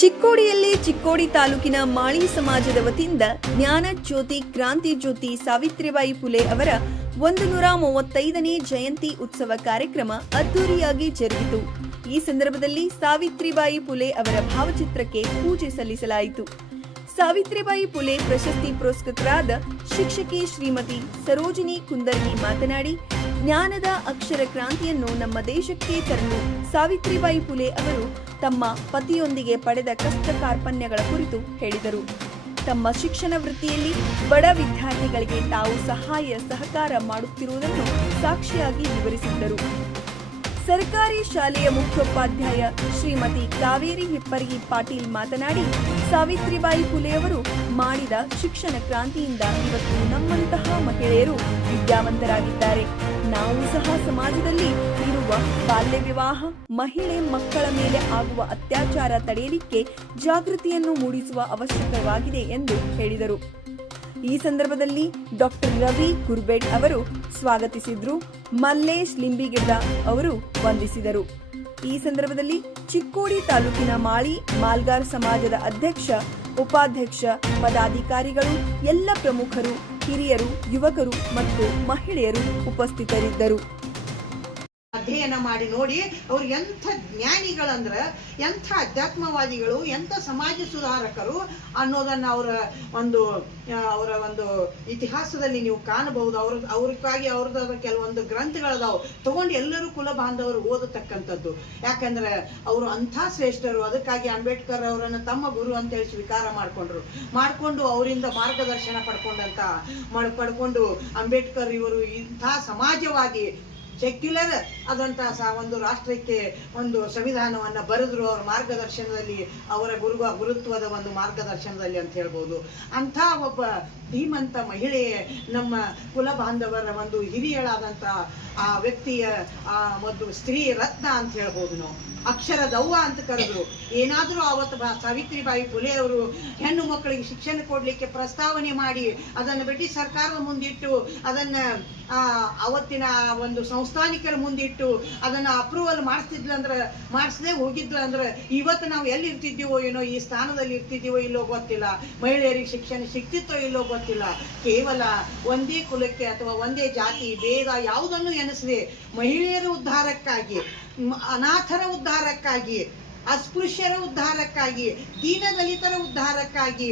ಚಿಕ್ಕೋಡಿಯಲ್ಲಿ ಚಿಕ್ಕೋಡಿ ತಾಲೂಕಿನ ಮಾಳಿ ಸಮಾಜದ ವತಿಯಿಂದ ಜ್ಞಾನ ಜ್ಯೋತಿ ಕ್ರಾಂತಿ ಜ್ಯೋತಿ ಸಾವಿತ್ರಿಬಾಯಿ ಫುಲೆ ಅವರ 135ನೇ ಜಯಂತಿ ಉತ್ಸವ ಕಾರ್ಯಕ್ರಮ ಅದ್ದೂರಿಯಾಗಿ ಜರುಗಿತು. ಈ ಸಂದರ್ಭದಲ್ಲಿ ಸಾವಿತ್ರಿಬಾಯಿ ಫುಲೆ ಅವರ ಭಾವಚಿತ್ರಕ್ಕೆ ಪೂಜೆ ಸಲ್ಲಿಸಲಾಯಿತು. ಸಾವಿತ್ರಿಬಾಯಿ ಫುಲೆ ಪ್ರಶಸ್ತಿ ಪುರಸ್ಕೃತರಾದ ಶಿಕ್ಷಕಿ ಶ್ರೀಮತಿ ಸರೋಜಿನಿ ಕುಂದರ್ಗಿ ಮಾತನಾಡಿ, ಜ್ಞಾನದ ಅಕ್ಷರ ಕ್ರಾಂತಿಯನ್ನು ನಮ್ಮ ದೇಶಕ್ಕೆ ತರಲು ಸಾವಿತ್ರಿಬಾಯಿ ಫುಲೆ ಅವರು ತಮ್ಮ ಪತಿಯೊಂದಿಗೆ ಪಡೆದ ಕಷ್ಟ ಕಾರ್ಪಣ್ಯಗಳ ಕುರಿತು ಹೇಳಿದರು. ತಮ್ಮ ಶಿಕ್ಷಣ ವೃತ್ತಿಯಲ್ಲಿ ಬಡ ವಿದ್ಯಾರ್ಥಿಗಳಿಗೆ ತಾವು ಸಹಕಾರ ಮಾಡುತ್ತಿರುವುದನ್ನು ಸಾಕ್ಷಿಯಾಗಿ ವಿವರಿಸಿದ್ದರು. ಸರ್ಕಾರಿ ಶಾಲೆಯ ಮುಖ್ಯೋಪಾಧ್ಯಾಯ ಶ್ರೀಮತಿ ಕಾವೇರಿ ಹಿಪ್ಪರಗಿ ಪಾಟೀಲ್ ಮಾತನಾಡಿ, ಸಾವಿತ್ರಿಬಾಯಿ ಫುಲೆಯವರು ಮಾಡಿದ ಶಿಕ್ಷಣ ಕ್ರಾಂತಿಯಿಂದ ಇವತ್ತು ನಮ್ಮಂತಹ ಮಹಿಳೆಯರು ವಿದ್ಯಾವಂತರಾಗಿದ್ದಾರೆ. ನಾವು ಸಹ ಸಮಾಜದಲ್ಲಿ ಇರುವ ಬಾಲ್ಯ ವಿವಾಹ, ಮಹಿಳೆ ಮಕ್ಕಳ ಮೇಲೆ ಆಗುವ ಅತ್ಯಾಚಾರ ತಡೆಯಲಿಕ್ಕೆ ಜಾಗೃತಿಯನ್ನು ಮೂಡಿಸುವ ಅವಶ್ಯಕವಾಗಿದೆ ಎಂದು ಹೇಳಿದರು. ಈ ಸಂದರ್ಭದಲ್ಲಿ ಡಾಕ್ಟರ್ ರವಿ ಕುರ್ಬೇಟ್ ಅವರು ಸ್ವಾಗತಿಸಿದ್ರು. ಮಲ್ಲೇಶ್ ಲಿಂಬಿಗಿಡ್ಡ ಅವರು ವಂದಿಸಿದರು. ಈ ಸಂದರ್ಭದಲ್ಲಿ ಚಿಕ್ಕೋಡಿ ತಾಲೂಕಿನ ಮಾಳಿ ಮಾಲ್ಗಾರ್ ಸಮಾಜದ ಅಧ್ಯಕ್ಷ, ಉಪಾಧ್ಯಕ್ಷ, ಪದಾಧಿಕಾರಿಗಳು, ಎಲ್ಲ ಪ್ರಮುಖರು, ಹಿರಿಯರು, ಯುವಕರು ಮತ್ತು ಮಹಿಳೆಯರು ಉಪಸ್ಥಿತರಿದ್ದರು. ಅಧ್ಯಯನ ಮಾಡಿ ನೋಡಿ ಅವ್ರು ಎಂಥ ಜ್ಞಾನಿಗಳಂದ್ರ, ಎಂಥ ಅಧ್ಯಾತ್ಮವಾದಿಗಳು, ಎಂಥ ಸಮಾಜ ಸುಧಾರಕರು ಅನ್ನೋದನ್ನ ಅವರ ಒಂದು ಇತಿಹಾಸದಲ್ಲಿ ನೀವು ಕಾಣಬಹುದು. ಅವ್ರಿಗಾಗಿ ಅವ್ರದ್ದು ಕೆಲವೊಂದು ಗ್ರಂಥಗಳದಾವು, ತಗೊಂಡು ಎಲ್ಲರೂ ಕುಲ ಬಾಂಧವರು ಓದತಕ್ಕಂಥದ್ದು. ಯಾಕಂದ್ರೆ ಅವರು ಅಂಥ ಶ್ರೇಷ್ಠರು. ಅದಕ್ಕಾಗಿ ಅಂಬೇಡ್ಕರ್ ಅವರನ್ನು ತಮ್ಮ ಗುರು ಅಂತ ಹೇಳಿ ಸ್ವೀಕಾರ ಮಾಡ್ಕೊಂಡು ಅವರಿಂದ ಮಾರ್ಗದರ್ಶನ ಪಡ್ಕೊಂಡು ಅಂಬೇಡ್ಕರ್ ಇವರು ಇಂಥ ಸಮಾಜವಾಗಿ ಸೆಕ್ಯುಲರ್ ಆದಂತಹ ಒಂದು ರಾಷ್ಟ್ರಕ್ಕೆ ಒಂದು ಸಂವಿಧಾನವನ್ನ ಬರೆದ್ರು. ಅವರ ಮಾರ್ಗದರ್ಶನದಲ್ಲಿ, ಅವರ ಗುರುತ್ವದ ಒಂದು ಮಾರ್ಗದರ್ಶನದಲ್ಲಿ ಅಂತ ಹೇಳ್ಬೋದು. ಅಂಥ ಒಬ್ಬ ಧೀಮಂತ ಮಹಿಳೆ, ನಮ್ಮ ಕುಲ ಬಾಂಧವರ ಒಂದು ಹಿರಿಯಳಾದಂಥ ಆ ವ್ಯಕ್ತಿಯ ಒಂದು ಸ್ತ್ರೀ ರತ್ನ ಅಂತ ಹೇಳ್ಬೋದು. ನಾವು ಅಕ್ಷರ ದವ್ವ ಅಂತ ಕರೆದ್ರು. ಏನಾದರೂ ಅವತ್ತು ಸಾವಿತ್ರಿಬಾಯಿ ಫುಲೆ ಅವರು ಹೆಣ್ಣು ಮಕ್ಕಳಿಗೆ ಶಿಕ್ಷಣ ಕೊಡ್ಲಿಕ್ಕೆ ಪ್ರಸ್ತಾವನೆ ಮಾಡಿ ಅದನ್ನು ಬ್ರಿಟಿಷ್ ಸರ್ಕಾರದ ಮುಂದಿಟ್ಟು, ಅದನ್ನ ಅವತ್ತಿನ ಒಂದು ಸಂಸ್ಥಾನಿಕರ ಮುಂದಿಟ್ಟು ಅದನ್ನ ಅಪ್ರೂವಲ್ ಮಾಡಿಸದೆ ಹೋಗಿದ್ಲು ಅಂದ್ರೆ ಇವತ್ತು ನಾವು ಎಲ್ಲಿ ಇರ್ತಿದ್ದೀವೋ ಏನೋ, ಈ ಸ್ಥಾನದಲ್ಲಿ ಇರ್ತಿದ್ದೀವೋ ಇಲ್ಲೋ ಗೊತ್ತಿಲ್ಲ. ಮಹಿಳೆಯರಿಗೆ ಶಿಕ್ಷಣ ಸಿಗ್ತಿತ್ತೋ ಇಲ್ಲೋ ಗೊತ್ತಿಲ್ಲ. ಕೇವಲ ಒಂದೇ ಕುಲಕ್ಕೆ ಅಥವಾ ಒಂದೇ ಜಾತಿ ಭೇದ ಯಾವುದನ್ನು ಎನಿಸದೆ ಮಹಿಳೆಯರ ಉದ್ಧಾರಕ್ಕಾಗಿ, ಅನಾಥರ ಉದ್ಧಾರಕ್ಕಾಗಿ, ಅಸ್ಪೃಶ್ಯರ ಉದ್ಧಾರಕ್ಕಾಗಿ, ದೀನದಲಿತರ ಉದ್ಧಾರಕ್ಕಾಗಿ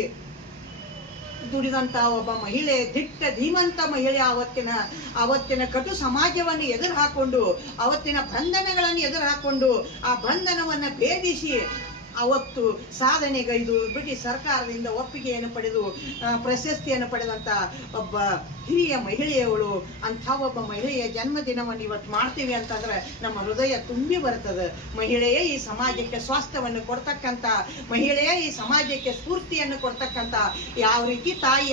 ದುಡಿದಂತ ಒಬ್ಬ ಮಹಿಳೆ, ದಿಟ್ಟ ಧೀಮಂತ ಮಹಿಳೆ ಅವತ್ತಿನ ಕಟು ಸಮಾಜವನ್ನು ಎದುರು ಹಾಕೊಂಡು, ಅವತ್ತಿನ ಬಂಧನಗಳನ್ನು ಎದುರು ಹಾಕೊಂಡು, ಆ ಬಂಧನವನ್ನ ಭೇದಿಸಿ ಅವತ್ತು ಸಾಧನೆಗೈದು ಬ್ರಿಟಿಷ್ ಸರ್ಕಾರದಿಂದ ಒಪ್ಪಿಗೆಯನ್ನು ಪಡೆದು ಪ್ರಶಸ್ತಿಯನ್ನು ಪಡೆದಂತ ಒಬ್ಬ ಹಿರಿಯ ಮಹಿಳೆಯವಳು. ಅಂಥ ಒಬ್ಬ ಮಹಿಳೆಯ ಜನ್ಮದಿನವನ್ನು ಇವತ್ತು ಮಾಡ್ತೀವಿ ಅಂತಂದ್ರೆ ನಮ್ಮ ಹೃದಯ ತುಂಬಿ ಬರ್ತದೆ. ಮಹಿಳೆಯೇ ಈ ಸಮಾಜಕ್ಕೆ ಸ್ವಾಸ್ಥ್ಯವನ್ನು ಕೊಡ್ತಕ್ಕಂಥ, ಮಹಿಳೆಯೇ ಈ ಸಮಾಜಕ್ಕೆ ಸ್ಫೂರ್ತಿಯನ್ನು ಕೊಡ್ತಕ್ಕಂಥ, ಯಾವ ರೀತಿ ತಾಯಿ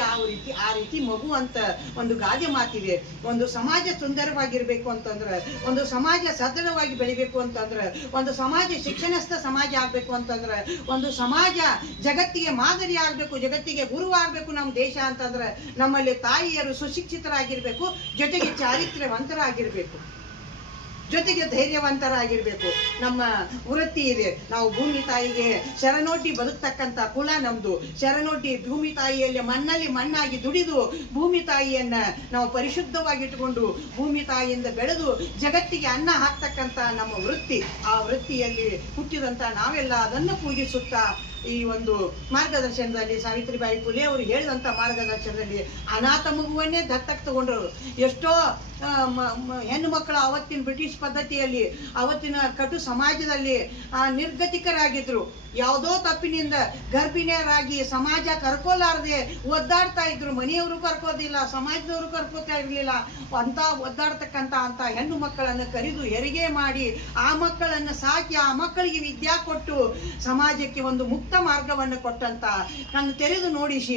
ಆ ರೀತಿ ಮಗು ಅಂತ ಒಂದು ಗಾದೆ ಮಾತಿದೆ. ಒಂದು ಸಮಾಜ ಸುಂದರವಾಗಿರ್ಬೇಕು ಅಂತಂದ್ರೆ, ಒಂದು ಸಮಾಜ ಸದೃಢವಾಗಿ ಬೆಳಿಬೇಕು ಅಂತಂದ್ರೆ, ಒಂದು ಸಮಾಜ ಶಿಕ್ಷಣಸ್ಥ ಸಮಾಜ ಆಗ್ಬೇಕು ಅಂತಂದ್ರೆ, ಒಂದು ಸಮಾಜ ಜಗತ್ತಿಗೆ ಮಾದರಿ ಆಗ್ಬೇಕು, ಜಗತ್ತಿಗೆ ಗುರುವಾಗಬೇಕು ನಮ್ಮ ದೇಶ ಅಂತಂದ್ರೆ ನಮ್ಮಲ್ಲಿ ತಾಯಿಯರು ಸುಶಿಕ್ಷಿತರಾಗಿರ್ಬೇಕು, ಜೊತೆಗೆ ಚಾರಿತ್ರ್ಯವಂತರಾಗಿರ್ಬೇಕು, ಜೊತೆಗೆ ಧೈರ್ಯವಂತರಾಗಿರ್ಬೇಕು. ನಮ್ಮ ವೃತ್ತಿ ಇದೆ, ನಾವು ಭೂಮಿ ತಾಯಿಗೆ ಶರಣೊಡ್ಡಿ ಬದುಕ್ತಕ್ಕಂಥ ಕುಲ ನಮ್ದು. ಶರಣೊಡ್ಡಿ ಭೂಮಿ ತಾಯಿಯಲ್ಲಿ ಮಣ್ಣಲ್ಲಿ ಮಣ್ಣಾಗಿ ದುಡಿದು ಭೂಮಿ ತಾಯಿಯನ್ನ ನಾವು ಪರಿಶುದ್ಧವಾಗಿಟ್ಟುಕೊಂಡು ಭೂಮಿ ತಾಯಿಯಿಂದ ಬೆಳೆದು ಜಗತ್ತಿಗೆ ಅನ್ನ ಹಾಕ್ತಕ್ಕಂಥ ನಮ್ಮ ವೃತ್ತಿ. ಆ ವೃತ್ತಿಯಲ್ಲಿ ಹುಟ್ಟಿದಂತ ನಾವೆಲ್ಲ ಅದನ್ನು ಪೂಜಿಸುತ್ತಾ ಈ ಒಂದು ಮಾರ್ಗದರ್ಶನದಲ್ಲಿ ಸಾವಿತ್ರಿಬಾಯಿ ಫುಲೆ ಅವರು ಹೇಳಿದಂತ ಮಾರ್ಗದರ್ಶನದಲ್ಲಿ ಅನಾಥ ಮಗುವನ್ನೇ ದತ್ತಕ್ಕೆ ತಗೊಂಡ್ರು. ಎಷ್ಟೋ ಹೆಣ್ಣು ಮಕ್ಕಳು ಅವತ್ತಿನ ಬ್ರಿಟಿಷ್ ಪದ್ಧತಿಯಲ್ಲಿ, ಅವತ್ತಿನ ಕಟು ಸಮಾಜದಲ್ಲಿ ನಿರ್ಗತಿಕರಾಗಿದ್ರು. ಯಾವುದೋ ತಪ್ಪಿನಿಂದ ಗರ್ಭಿಣಿಯರಾಗಿ ಸಮಾಜ ಕರ್ಕೋಲಾರದೆ ಒದ್ದಾಡ್ತಾ ಇದ್ರು. ಮನೆಯವರು ಕರ್ಕೋದಿಲ್ಲ, ಸಮಾಜದವರು ಕರ್ಕೋತಾ ಇರ್ಲಿಲ್ಲ. ಅಂತ ಒದ್ದಾಡ್ತಕ್ಕಂಥ ಹೆಣ್ಣು ಮಕ್ಕಳನ್ನು ಕರೆದು ಹೆರಿಗೆ ಮಾಡಿ ಆ ಮಕ್ಕಳನ್ನು ಸಾಕಿ ಆ ಮಕ್ಕಳಿಗೆ ವಿದ್ಯಾ ಕೊಟ್ಟು ಸಮಾಜಕ್ಕೆ ಒಂದು ಮುಕ್ತ ಮಾರ್ಗವನ್ನು ಕೊಟ್ಟಂತ, ಕಣ್ಣು ತೆರೆದು ನೋಡಿಸಿ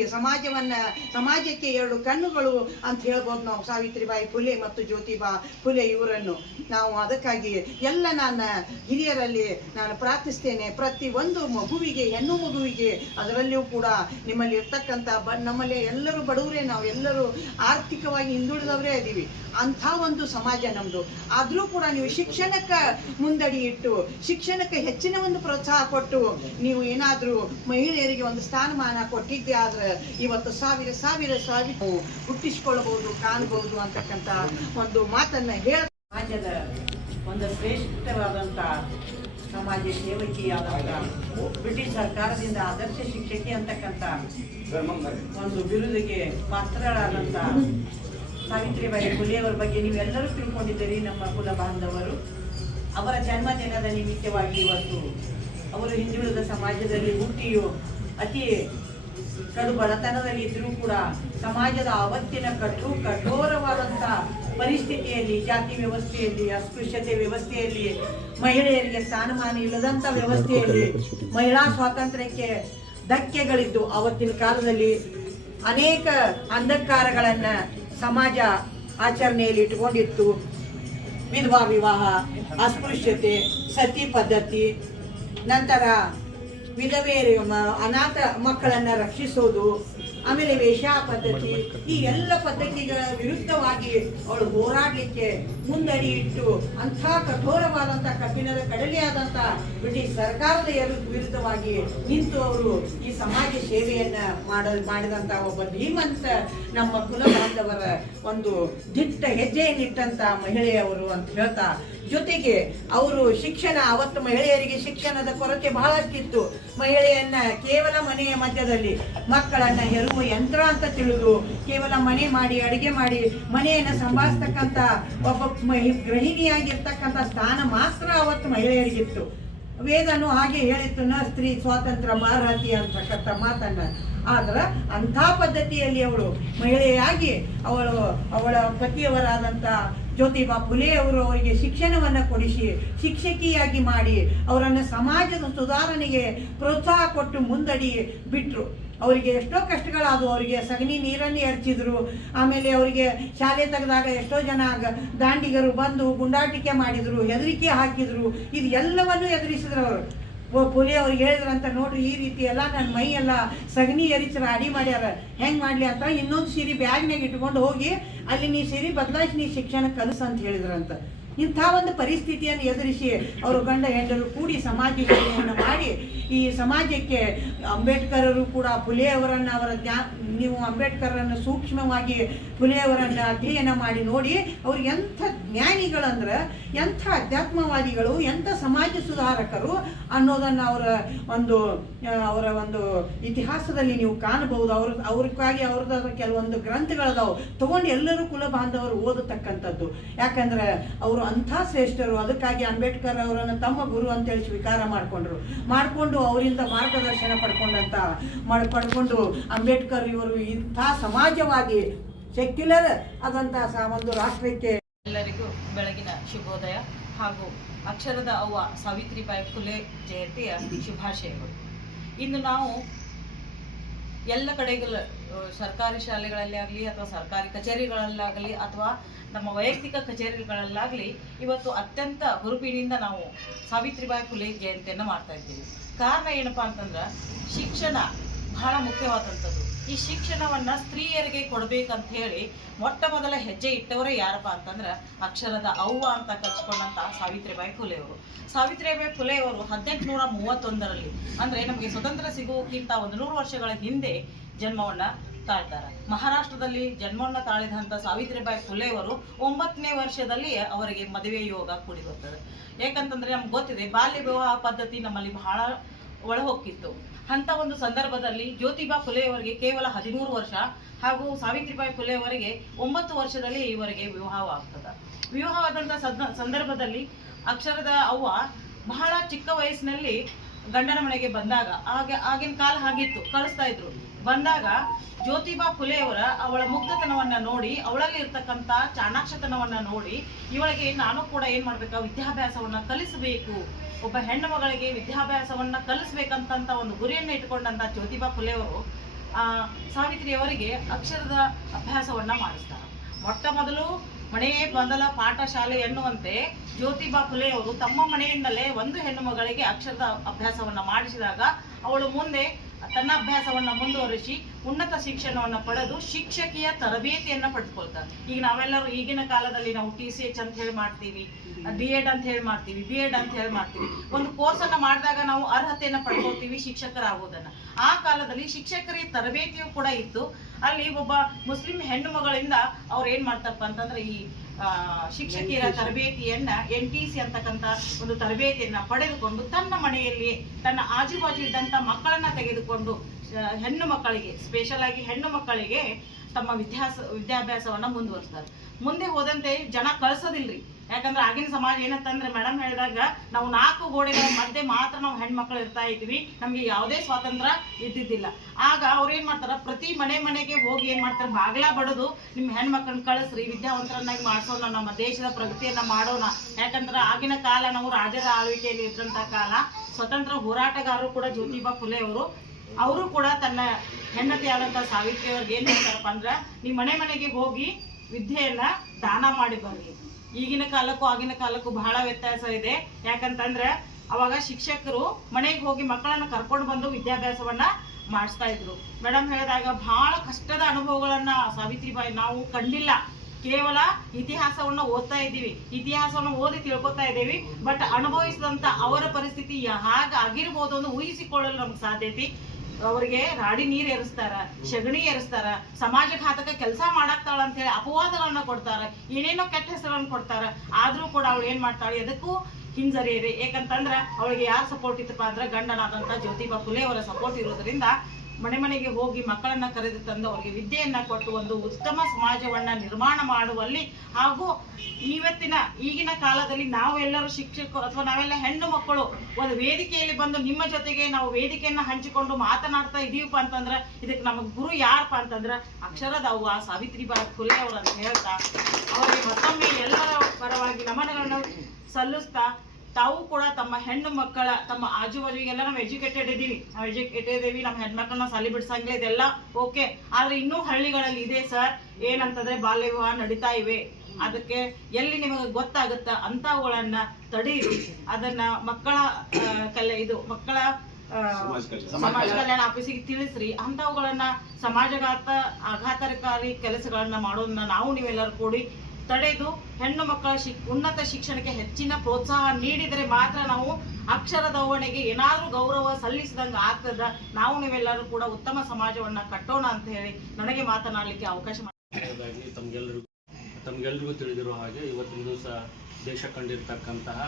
ಸಮಾಜಕ್ಕೆ ಎರಡು ಕಣ್ಣುಗಳು ಅಂತ ಹೇಳ್ಬೋದು ನಾವು ಸಾವಿತ್ರಿಬಾಯಿ ಫುಲೆ ಮತ್ತು ಮತ್ತು ಜ್ಯೋತಿಬಾ ಫುಲೆ ಇವರನ್ನು ನಾವು ಅದಕ್ಕಾಗಿ ಎಲ್ಲ ನನ್ನ ಹಿರಿಯರಲ್ಲಿ ನಾನು ಪ್ರಾರ್ಥಿಸ್ತೇನೆ. ಪ್ರತಿ ಒಂದು ಮಗುವಿಗೆ, ಹೆಣ್ಣು ಮಗುವಿಗೆ, ಅದರಲ್ಲಿಯೂ ಕೂಡ ನಿಮ್ಮಲ್ಲಿ ಇರ್ತಕ್ಕಂಥ ನಮ್ಮಲ್ಲಿ ಎಲ್ಲರೂ ಬಡವರೇ, ನಾವು ಎಲ್ಲರೂ ಆರ್ಥಿಕವಾಗಿ ಹಿಂದುಳಿದವರೇ ಇದ್ದೀವಿ. ಅಂಥ ಒಂದು ಸಮಾಜ ನಮ್ಮದು. ಆದರೂ ಕೂಡ ನೀವು ಶಿಕ್ಷಣಕ್ಕೆ ಮುಂದಡಿ ಇಟ್ಟು ಶಿಕ್ಷಣಕ್ಕೆ ಹೆಚ್ಚಿನ ಒಂದು ಪ್ರೋತ್ಸಾಹ ಕೊಟ್ಟು ನೀವು ಏನಾದರೂ ಮಹಿಳೆಯರಿಗೆ ಒಂದು ಸ್ಥಾನಮಾನ ಕೊಟ್ಟಿದ್ದೆ ಆದ್ರೆ ಇವತ್ತು ಸಾವಿರ ಹುಟ್ಟಿಸಿಕೊಳ್ಳಬಹುದು, ಕಾಣಬಹುದು ಅಂತಕ್ಕಂಥ ಒಂದು ಮಾತನ್ನ ಹೇಳ ಸಮಾಜದ ಒಂದು ಶ್ರೇಷ್ಠವಾದಂಥ ಸಮಾಜ ಸೇವಕಿಯಾದಂಥ ಬ್ರಿಟಿಷ್ ಸರ್ಕಾರದಿಂದ ಆದರ್ಶ ಶಿಕ್ಷಕಿ ಅಂತಕ್ಕಂಥ ಒಂದು ಬಿರುದಿಗೆ ಪಾತ್ರರಾದಂಥ ಸಾವಿತ್ರಿಬಾಯಿ ಫುಲೆಯವರ ಬಗ್ಗೆ ನೀವೆಲ್ಲರೂ ತಿಳ್ಕೊಂಡಿದ್ದೀರಿ. ನಮ್ಮ ಕುಲ ಬಾಂಧವರು ಅವರ ಜನ್ಮದಿನದ ನಿಮಿತ್ತವಾಗಿ ಇವತ್ತು ಅವರು ಹಿಂದುಳಿದ ಸಮಾಜದಲ್ಲಿ ಹುಟ್ಟಿಯು ಅತಿ ಕಡು ಬಡತನದಲ್ಲಿ ಇದ್ರೂ ಕೂಡ ಸಮಾಜದ ಆವತ್ತಿನ ಕಠೋರವಾದಂಥ ಪರಿಸ್ಥಿತಿಯಲ್ಲಿ, ಜಾತಿ ವ್ಯವಸ್ಥೆಯಲ್ಲಿ, ಅಸ್ಪೃಶ್ಯತೆ ವ್ಯವಸ್ಥೆಯಲ್ಲಿ, ಮಹಿಳೆಯರಿಗೆ ಸ್ಥಾನಮಾನ ಇಲ್ಲದಂಥ ವ್ಯವಸ್ಥೆಯಲ್ಲಿ ಮಹಿಳಾ ಸ್ವಾತಂತ್ರ್ಯಕ್ಕೆ ಧಕ್ಕೆಗಳಿದ್ದು ಅವತ್ತಿನ ಕಾಲದಲ್ಲಿ ಅನೇಕ ಅಂಧಕಾರಗಳನ್ನ ಸಮಾಜ ಆಚರಣೆಯಲ್ಲಿ ಇಟ್ಟುಕೊಂಡಿತ್ತು. ವಿಧವಾ ವಿವಾಹ, ಅಸ್ಪೃಶ್ಯತೆ, ಸತಿ ಪದ್ಧತಿ, ನಂತರ ವಿಧವೆಯರು ಅನಾಥ ಮಕ್ಕಳನ್ನ ರಕ್ಷಿಸೋದು, ಆಮೇಲೆ ವೇಶ್ಯಾ ಪದ್ಧತಿ, ಈ ಎಲ್ಲ ಪದ್ಧತಿಗಳ ವಿರುದ್ಧವಾಗಿ ಅವಳು ಹೋರಾಡಲಿಕ್ಕೆ ಮುಂದಡಿ ಇಟ್ಟು ಅಂಥ ಕಠೋರವಾದಂಥ ಕಬ್ಬಿಣದ ಕಡಲೆಯಾದಂಥ ಬ್ರಿಟಿಷ್ ಸರ್ಕಾರದ ವಿರುದ್ಧವಾಗಿ ನಿಂತು ಅವರು ಈ ಸಮಾಜ ಸೇವೆಯನ್ನ ಮಾಡಿದಂಥ ಒಬ್ಬ ಧೀಮಂತ ನಮ್ಮ ಕುಲ ಬಾಂಧವರ ಒಂದು ದಿಟ್ಟ ಹೆಜ್ಜೆಯನ್ನಿಟ್ಟಂತ ಮಹಿಳೆಯವರು ಅಂತ ಹೇಳ್ತಾ, ಜೊತೆಗೆ ಅವರು ಶಿಕ್ಷಣ, ಅವತ್ತು ಮಹಿಳೆಯರಿಗೆ ಶಿಕ್ಷಣದ ಕೊರತೆ ಬಹಳಷ್ಟಿತ್ತು. ಮಹಿಳೆಯನ್ನ ಕೇವಲ ಮನೆಯ ಮಧ್ಯದಲ್ಲಿ ಮಕ್ಕಳನ್ನ ಹೆರುವ ಯಂತ್ರ ಅಂತ ತಿಳಿದು ಕೇವಲ ಮನೆ ಮಾಡಿ ಅಡಿಗೆ ಮಾಡಿ ಮನೆಯನ್ನ ಸಂಭಾಳಿಸ್ತಕ್ಕಂಥ ಒಬ್ಬ ಗೃಹಿಣಿಯಾಗಿರ್ತಕ್ಕಂಥ ಸ್ಥಾನ ಮಾತ್ರ ಅವತ್ತು ಮಹಿಳೆಯರಿಗಿತ್ತು. ವೇದನು ಹಾಗೆ ಹೇಳಿತ್ತು, ನ ಸ್ತ್ರೀ ಸ್ವಾತಂತ್ರ್ಯ ಮಾರಹತಿ ಅಂತಕ್ಕಂಥ ಮಾತನ್ನ. ಆದ್ರೆ ಅಂಥ ಪದ್ಧತಿಯಲ್ಲಿ ಅವಳು ಮಹಿಳೆಯಾಗಿ ಅವಳ ಪತಿಯವರಾದಂಥ ಜ್ಯೋತಿಬಾ ಫುಲೆ ಅವರು ಅವರಿಗೆ ಶಿಕ್ಷಣವನ್ನು ಕೊಡಿಸಿ ಶಿಕ್ಷಕಿಯಾಗಿ ಮಾಡಿ ಅವರನ್ನು ಸಮಾಜದ ಸುಧಾರಣೆಗೆ ಪ್ರೋತ್ಸಾಹ ಕೊಟ್ಟು ಮುಂದಡಿ ಬಿಟ್ಟರು. ಅವರಿಗೆ ಎಷ್ಟೋ ಕಷ್ಟಗಳಾದವು. ಅವರಿಗೆ ಸಗಣಿ ನೀರನ್ನು ಎರಚಿದ್ರು. ಆಮೇಲೆ ಅವರಿಗೆ ಶಾಲೆ ತೆಗೆದಾಗ ಎಷ್ಟೋ ಜನ ದಾಂಡಿಗರು ಬಂದು ಗುಂಡಾಟಿಕೆ ಮಾಡಿದ್ರು, ಹೆದರಿಕೆ ಹಾಕಿದ್ರು. ಇದು ಎಲ್ಲವನ್ನು ಎದುರಿಸಿದ್ರು ಅವರು. ಫುಲೆ ಅವ್ರಿಗೆ ಹೇಳಿದ್ರಂತ, ನೋಡ್ರಿ ಈ ರೀತಿ ಎಲ್ಲ ನನ್ನ ಮೈ ಎಲ್ಲ ಸಗಣಿ ಎರಿಚರ ಅಡಿ ಮಾಡ್ಯಾರ, ಹೆಂಗೆ ಮಾಡಲಿ ಅಂತ. ಇನ್ನೊಂದು ಸೀರೆ ಬ್ಯಾಗ್ನಾಗ ಇಟ್ಕೊಂಡು ಹೋಗಿ ಅಲ್ಲಿ ನೀ ಸೀರೆ ಬದಲಾಯಿಸಿ ನೀ ಶಿಕ್ಷಣ ಕಲಿಸ ಅಂತ ಹೇಳಿದ್ರಂತ. ಇಂಥ ಒಂದು ಪರಿಸ್ಥಿತಿಯನ್ನು ಎದುರಿಸಿ ಅವರು ಗಂಡ ಹೆಂಡರು ಕೂಡಿ ಸಮಾಜ ಸೇವೆಯನ್ನು ಮಾಡಿ ಈ ಸಮಾಜಕ್ಕೆ ಅಂಬೇಡ್ಕರರು ಕೂಡ ಫುಲೆಯವರನ್ನು ನೀವು ಅಂಬೇಡ್ಕರನ್ನು ಸೂಕ್ಷ್ಮವಾಗಿ ಫುಲೆಯವರನ್ನು ಅಧ್ಯಯನ ಮಾಡಿ ನೋಡಿ ಅವ್ರು ಎಂಥ ಜ್ಞಾನಿಗಳಂದ್ರೆ, ಎಂಥ ಅಧ್ಯಾತ್ಮವಾದಿಗಳು, ಎಂಥ ಸಮಾಜ ಸುಧಾರಕರು ಅನ್ನೋದನ್ನು ಅವರ ಒಂದು ಇತಿಹಾಸದಲ್ಲಿ ನೀವು ಕಾಣಬಹುದು. ಅವ್ರಿಗಾಗಿ ಅವ್ರದ್ದು ಕೆಲವೊಂದು ಗ್ರಂಥಗಳದಾವು, ತಗೊಂಡು ಎಲ್ಲರೂ ಕುಲ ಬಾಂಧವರು ಓದತಕ್ಕಂಥದ್ದು. ಯಾಕಂದ್ರೆ ಅವರು ಅಂಥ ಶ್ರೇಷ್ಠರು. ಅದಕ್ಕಾಗಿ ಅಂಬೇಡ್ಕರ್ ಅವರನ್ನು ತಮ್ಮ ಗುರು ಅಂತೇಳಿ ಸ್ವೀಕಾರ ಮಾಡಿಕೊಂಡು ಅವರಿಂದ ಮಾರ್ಗದರ್ಶನ ಪಡ್ಕೊಂಡು ಅಂಬೇಡ್ಕರ್ ಇವರು ಇಂಥ ಸಮಾಜವಾದಿ ಸೆಕ್ಯುಲರ್ ಆದಂತಹ ಒಂದು ರಾಷ್ಟ್ರಕ್ಕೆ. ಎಲ್ಲರಿಗೂ ಬೆಳಗಿನ ಶುಭೋದಯ ಹಾಗೂ ಅಕ್ಷರದ ಅವ್ವ ಸಾವಿತ್ರಿಬಾಯಿ ಫುಲೆ ಜಯಂತಿಯ ಶುಭಾಶಯಗಳು. ಇಂದು ನಾವು ಎಲ್ಲ ಕಡೆಗಳು ಸರ್ಕಾರಿ ಶಾಲೆಗಳಲ್ಲಿ ಆಗಲಿ ಅಥವಾ ಸರ್ಕಾರಿ ಕಚೇರಿಗಳಲ್ಲಾಗಲಿ ಅಥವಾ ನಮ್ಮ ವೈಯಕ್ತಿಕ ಕಚೇರಿಗಳಲ್ಲಾಗಲಿ ಇವತ್ತು ಅತ್ಯಂತ ಹುರುಪಿನಿಂದ ನಾವು ಸಾವಿತ್ರಿಬಾಯಿ ಫುಲೆ ಜಯಂತಿಯನ್ನು ಮಾಡ್ತಾ ಇದ್ದೀವಿ. ಕಾರಣ ಏನಪ್ಪಾ ಅಂತಂದ್ರೆ ಶಿಕ್ಷಣ ಬಹಳ ಮುಖ್ಯವಾದಂಥದ್ದು. ಈ ಶಿಕ್ಷಣವನ್ನ ಸ್ತ್ರೀಯರಿಗೆ ಕೊಡ್ಬೇಕಂತ ಹೇಳಿ ಮೊಟ್ಟ ಮೊದಲ ಹೆಜ್ಜೆ ಇಟ್ಟವರೇ ಯಾರಪ್ಪ ಅಂತಂದ್ರೆ ಅಕ್ಷರದ ಅವ್ವ ಅಂತ ಕರ್ಸ್ಕೊಂಡಂತ ಸಾವಿತ್ರಿಬಾಯಿ ಫುಲೆ ಅವರು. ಸಾವಿತ್ರಿಬಾಯಿ ಫುಲೆ ಅವರು 1831ರಲ್ಲಿ ಅಂದ್ರೆ ನಮಗೆ ಸ್ವತಂತ್ರ ಸಿಗುವಕ್ಕಿಂತ 100 ವರ್ಷಗಳ ಹಿಂದೆ ಜನ್ಮವನ್ನ ತಾಳ್ತಾರೆ. ಮಹಾರಾಷ್ಟ್ರದಲ್ಲಿ ಜನ್ಮವನ್ನ ತಾಳಿದಂತ ಸಾವಿತ್ರಿಬಾಯಿ ಫುಲೆ ಅವರು 9ನೇ ವರ್ಷದಲ್ಲಿ ಅವರಿಗೆ ಮದುವೆ ಯೋಗ ಕೂಡಿ ಬರ್ತದೆ. ಯಾಕಂತಂದ್ರೆ ನಮ್ಗೆ ಗೊತ್ತಿದೆ, ಬಾಲ್ಯ ವಿವಾಹ ಪದ್ಧತಿ ನಮ್ಮಲ್ಲಿ ಬಹಳ ಒಳಹೊಕ್ಕಿತ್ತು. ಅಂತ ಒಂದು ಸಂದರ್ಭದಲ್ಲಿ ಜ್ಯೋತಿಬಾ ಫುಲೆ ಅವರಿಗೆ ಕೇವಲ 13 ವರ್ಷ ಹಾಗೂ ಸಾವಿತ್ರಿಬಾಯಿ ಫುಲೆ ಅವರಿಗೆ 9 ವರ್ಷದಲ್ಲಿ ಇವರಿಗೆ ವಿವಾಹವಾಗ್ತದೆ. ವಿವಾಹವಾದಂಥ ಸಂದರ್ಭದಲ್ಲಿ ಅಕ್ಷರದ ಅವ್ವ ಬಹಳ ಚಿಕ್ಕ ವಯಸ್ಸಿನಲ್ಲಿ ಗಂಡನ ಮನೆಗೆ ಬಂದಾಗ, ಆಗಿನ ಕಾಲ ಹಾಗಿತ್ತು, ಕಳಿಸ್ತಾ ಇದ್ರು. ಬಂದಾಗ ಜ್ಯೋತಿಬಾ ಫುಲೆ ಅವಳ ಮುಗ್ಧತನವನ್ನ ನೋಡಿ, ಅವಳಲ್ಲಿ ಇರ್ತಕ್ಕಂಥ ಚಾಣಾಕ್ಷತನವನ್ನ ನೋಡಿ ಇವಳಿಗೆ ನಾನು ಕೂಡ ಏನ್ ಮಾಡ್ಬೇಕು, ವಿದ್ಯಾಭ್ಯಾಸವನ್ನ ಕಲಿಸಬೇಕು, ಒಬ್ಬ ಹೆಣ್ಣು ಮಗಳಿಗೆ ವಿದ್ಯಾಭ್ಯಾಸವನ್ನ ಕಲಿಸ್ಬೇಕಂತ ಒಂದು ಗುರಿಯನ್ನ ಇಟ್ಕೊಂಡಂತ ಜ್ಯೋತಿಬಾ ಫುಲೆ ಅವರು ಸಾವಿತ್ರಿಯವರಿಗೆ ಅಕ್ಷರದ ಅಭ್ಯಾಸವನ್ನ ಮಾಡಿಸ್ತಾರೆ. ಮೊಟ್ಟ ಮೊದಲು ಮನೆಯೇ ಮೊದಲ ಪಾಠಶಾಲೆ ಎನ್ನುವಂತೆ ಜ್ಯೋತಿಬಾ ಫುಲೆ ಅವರು ತಮ್ಮ ಮನೆಯಿಂದಲೇ ಒಂದು ಹೆಣ್ಣು ಮಗಳಿಗೆ ಅಕ್ಷರದ ಅಭ್ಯಾಸವನ್ನ ಮಾಡಿಸಿದಾಗ ಅವಳು ಮುಂದೆ ತನ್ನ ಅಭ್ಯಾಸವನ್ನ ಮುಂದುವರಿಸಿ ಉನ್ನತ ಶಿಕ್ಷಣವನ್ನ ಪಡೆದು ಶಿಕ್ಷಕಿಯ ತರಬೇತಿಯನ್ನ ಪಡೆದುಕೊಳ್ತಾರೆ. ಈಗ ನಾವೆಲ್ಲರೂ ಈಗಿನ ಕಾಲದಲ್ಲಿ ನಾವು TCH ಅಂತ ಹೇಳಿ ಮಾಡ್ತೀವಿ, D.Ed ಅಂತ ಹೇಳಿ ಮಾಡ್ತೀವಿ, B.Ed ಅಂತ ಹೇಳಿ ಮಾಡ್ತೀವಿ. ಒಂದು ಕೋರ್ಸ್ ಅನ್ನ ಮಾಡಿದಾಗ ನಾವು ಅರ್ಹತೆಯನ್ನ ಪಡ್ಕೊಳ್ತೀವಿ ಶಿಕ್ಷಕರಾಗುವುದನ್ನ. ಆ ಕಾಲದಲ್ಲಿ ಶಿಕ್ಷಕರಿಗೆ ತರಬೇತಿಯೂ ಕೂಡ ಇತ್ತು. ಅಲ್ಲಿ ಒಬ್ಬ ಮುಸ್ಲಿಂ ಹೆಣ್ಣು ಮಗಳಿಂದ ಅವ್ರು ಏನ್ ಮಾಡ್ತಾರಪ್ಪ ಅಂತಂದ್ರೆ ಈ ಶಿಕ್ಷಕಿಯರ ತರಬೇತಿಯನ್ನ NTC ಅಂತಕ್ಕಂಥ ಒಂದು ತರಬೇತಿಯನ್ನ ಪಡೆದುಕೊಂಡು ತನ್ನ ಮನೆಯಲ್ಲಿ ತನ್ನ ಆಜುಬಾಜು ಇದ್ದಂತ ಮಕ್ಕಳನ್ನ ತೆಗೆದುಕೊಂಡು ಹೆಣ್ಣು ಮಕ್ಕಳಿಗೆ ಸ್ಪೆಷಲ್ ಆಗಿ ಹೆಣ್ಣು ಮಕ್ಕಳಿಗೆ ತಮ್ಮ ವಿದ್ಯಾಭ್ಯಾಸವನ್ನ ಮುಂದುವರಿಸ್ತಾರೆ. ಮುಂದೆ ಹೋದಂತೆ ಜನ ಕಳ್ಸೋದಿಲ್ರಿ. ಯಾಕಂದ್ರೆ ಆಗಿನ ಸಮಾಜ ಏನಂತಂದ್ರೆ ಮೇಡಮ್ ಹೇಳಿದಾಗ ನಾವು 4 ಗೋಡೆಗಳ ಮಧ್ಯೆ ಮಾತ್ರ ನಾವು ಹೆಣ್ಮಕ್ಳು ಇರ್ತಾ ಇದ್ವಿ, ನಮ್ಗೆ ಯಾವುದೇ ಸ್ವಾತಂತ್ರ್ಯ ಇದ್ದಿದ್ದಿಲ್ಲ. ಆಗ ಅವ್ರು ಏನ್ ಮಾಡ್ತಾರ, ಪ್ರತಿ ಮನೆಗೆ ಹೋಗಿ ಏನ್ ಮಾಡ್ತಾರೆ, ಬಾಗ್ಲ ಬಡದು ನಿಮ್ ಹೆಣ್ಮಕ್ಳನ್ನ ಕಳಿಸ್ರಿ, ವಿದ್ಯಾವಂತರನ್ನಾಗಿ ಮಾಡ್ಸೋಣ, ನಮ್ಮ ದೇಶದ ಪ್ರಗತಿಯನ್ನ ಮಾಡೋಣ. ಯಾಕಂದ್ರೆ ಆಗಿನ ಕಾಲ ನಾವು ರಾಜರ ಆಳ್ವಿಕೆಯಲ್ಲಿ ಇದ್ದಂತ ಕಾಲ. ಸ್ವತಂತ್ರ ಹೋರಾಟಗಾರರು ಕೂಡ ಜ್ಯೋತಿಬಾ ಫುಲೆ ಅವರು ಕೂಡ ತನ್ನ ಹೆಂಡತಿಯಾದಂತ ಸಾವಿತ್ರಿ ಅವ್ರಿಗೆ ಏನ್ ಹೇಳ್ತಾರಪ್ಪ ಅಂದ್ರ, ನೀವು ಮನೆಗೆ ಹೋಗಿ ವಿದ್ಯೆಯನ್ನ ದಾನ ಮಾಡಿ ಬರ್ರಿ. ಈಗಿನ ಕಾಲಕ್ಕೂ ಆಗಿನ ಕಾಲಕ್ಕೂ ಬಹಳ ವ್ಯತ್ಯಾಸ ಇದೆ. ಯಾಕಂತಂದ್ರೆ ಅವಾಗ ಶಿಕ್ಷಕರು ಮನೆಗೆ ಹೋಗಿ ಮಕ್ಕಳನ್ನ ಕರ್ಕೊಂಡು ಬಂದು ವಿದ್ಯಾಭ್ಯಾಸವನ್ನ ಮಾಡಿಸ್ತಾ ಇದ್ರು. ಮೇಡಮ್ ಹೇಳಿದಾಗ ಬಹಳ ಕಷ್ಟದ ಅನುಭವಗಳನ್ನ ಸಾವಿತ್ರಿಬಾಯಿ ನಾವು ಕಂಡಿಲ್ಲ. ಕೇವಲ ಇತಿಹಾಸವನ್ನ ಓದ್ತಾ ಇದ್ದೀವಿ, ಇತಿಹಾಸವನ್ನ ಓದಿ ತಿಳ್ಕೊತಾ ಇದ್ದೀವಿ. ಬಟ್ ಅನುಭವಿಸಿದಂತ ಅವರ ಪರಿಸ್ಥಿತಿ ಹಾಗಾಗಿರ್ಬೋದು ಅಂತ ಊಹಿಸಿಕೊಳ್ಳಲು ನಮ್ಗೆ ಸಾಧ್ಯತೆ. ಅವರಿಗೆ ರಾಡಿ ನೀರ್ ಏರಿಸ್ತಾರ, ಸಗಣಿ ಏರಿಸ್ತಾರ, ಸಮಾಜಘಾತಕ ಕೆಲಸ ಮಾಡಾಕ್ತಾಳ ಅಂತ ಹೇಳಿ ಅಪವಾದಗಳನ್ನ ಕೊಡ್ತಾರ, ಏನೇನೋ ಕೆಟ್ಟ ಹೆಸರನ್ನ ಕೊಡ್ತಾರ. ಆದ್ರೂ ಕೂಡ ಅವಳು ಏನ್ ಮಾಡ್ತಾಳೆ, ಎದಕ್ಕೂ ಹಿಂಜರಿಯದೆ. ಯಾಕಂತಂದ್ರ ಅವಳಿಗೆ ಯಾರು ಸಪೋರ್ಟ್ ಇತ್ತಪ್ಪ ಅಂದ್ರೆ ಗಂಡನಾದಂತ ಜ್ಯೋತಿಬಾ ಫುಲೆ ಅವರ ಸಪೋರ್ಟ್ ಇರೋದ್ರಿಂದ ಮನೆಗೆ ಹೋಗಿ ಮಕ್ಕಳನ್ನ ಕರೆದು ತಂದು ಅವರಿಗೆ ವಿದ್ಯೆಯನ್ನ ಕೊಟ್ಟು ಒಂದು ಉತ್ತಮ ಸಮಾಜವನ್ನ ನಿರ್ಮಾಣ ಮಾಡುವಲ್ಲಿ ಹಾಗೂ ಈಗಿನ ಕಾಲದಲ್ಲಿ ನಾವೆಲ್ಲರೂ ಶಿಕ್ಷಕರು ಅಥವಾ ನಾವೆಲ್ಲ ಹೆಣ್ಣು ಮಕ್ಕಳು ಒಂದು ವೇದಿಕೆಯಲ್ಲಿ ಬಂದು ನಿಮ್ಮ ಜೊತೆಗೆ ನಾವು ವೇದಿಕೆಯನ್ನ ಹಂಚಿಕೊಂಡು ಮಾತನಾಡ್ತಾ ಇದೀವಪ್ಪ ಅಂತಂದ್ರೆ ಇದಕ್ಕೆ ನಮಗ್ ಗುರು ಯಾರಪ್ಪ ಅಂತಂದ್ರ ಅಕ್ಷರದ ಅವ್ವ ಸಾವಿತ್ರಿಬಾಯಿ ಫುಲೆ ಅವರಂತ ಹೇಳ್ತಾ ಅವರಿಗೆ ಮತ್ತೊಮ್ಮೆ ಎಲ್ಲರ ಪರವಾಗಿ ನಮನಗಳನ್ನು ಸಲ್ಲಿಸ್ತಾ ತಾವು ಕೂಡ ತಮ್ಮ ಹೆಣ್ಣು ಮಕ್ಕಳ ತಮ್ಮ ಆಜುಬಾಜುಗೆಲ್ಲ ನಾವು ಎಜುಕೇಟೆಡ್ ಇದೀವಿ, ನಮ್ಮ ಹೆಣ್ಮಕ್ಳನ್ನ ಸಾಲಿ ಬಿಡ್ಸಂಗಿಲ್ಲ, ಇದೆಲ್ಲ ಓಕೆ. ಆದ್ರೆ ಇನ್ನೂ ಹಳ್ಳಿಗಳಲ್ಲಿ ಇದೆ ಸರ್, ಏನಂತಂದ್ರೆ ಬಾಲ್ಯ ವಿವಾಹ ನಡೀತಾ ಇವೆ. ಅದಕ್ಕೆ ಎಲ್ಲಿ ನಿಮಗೆ ಗೊತ್ತಾಗುತ್ತ ಅಂತವುಗಳನ್ನ ತಡೀರಿ. ಅದನ್ನ ಮಕ್ಕಳ ಸಮಾಜ ಕಲ್ಯಾಣ ಆಫೀಸಿಗೆ ತಿಳಿಸ್ರಿ. ಅಂತವುಗಳನ್ನ ಆಘಾತಕಾರಿ ಕೆಲಸಗಳನ್ನ ಮಾಡೋದನ್ನ ನಾವು ನೀವೆಲ್ಲರೂ ಕೂಡಿ ತಡೆದು ಹೆಣ್ಣು ಮಕ್ಕಳ ಉನ್ನತ ಶಿಕ್ಷಣಕ್ಕೆ ಹೆಚ್ಚಿನ ಪ್ರೋತ್ಸಾಹ ನೀಡಿದರೆ ಮಾತ್ರ ನಾವು ಅಕ್ಷರದವಣೆಗೆ ಏನಾದ್ರೂ ಗೌರವ ಸಲ್ಲಿಸಿದಂಗ ಆಗ್ತದ. ನಾವು ನೀವೆಲ್ಲರೂ ಕೂಡ ಉತ್ತಮ ಸಮಾಜವನ್ನ ಕಟ್ಟೋಣ ಅಂತ ಹೇಳಿ ನನಗೆ ಮಾತನಾಡಲಿಕ್ಕೆ ಅವಕಾಶ ಮಾಡಿ. ತಮ್ಗೆಲ್ರಿಗೂ ತಿಳಿದಿರೋ ಹಾಗೆ ಇವತ್ತಿನ ದಿವಸ ದೇಶ ಕಂಡಿರ್ತಕ್ಕಂತಹ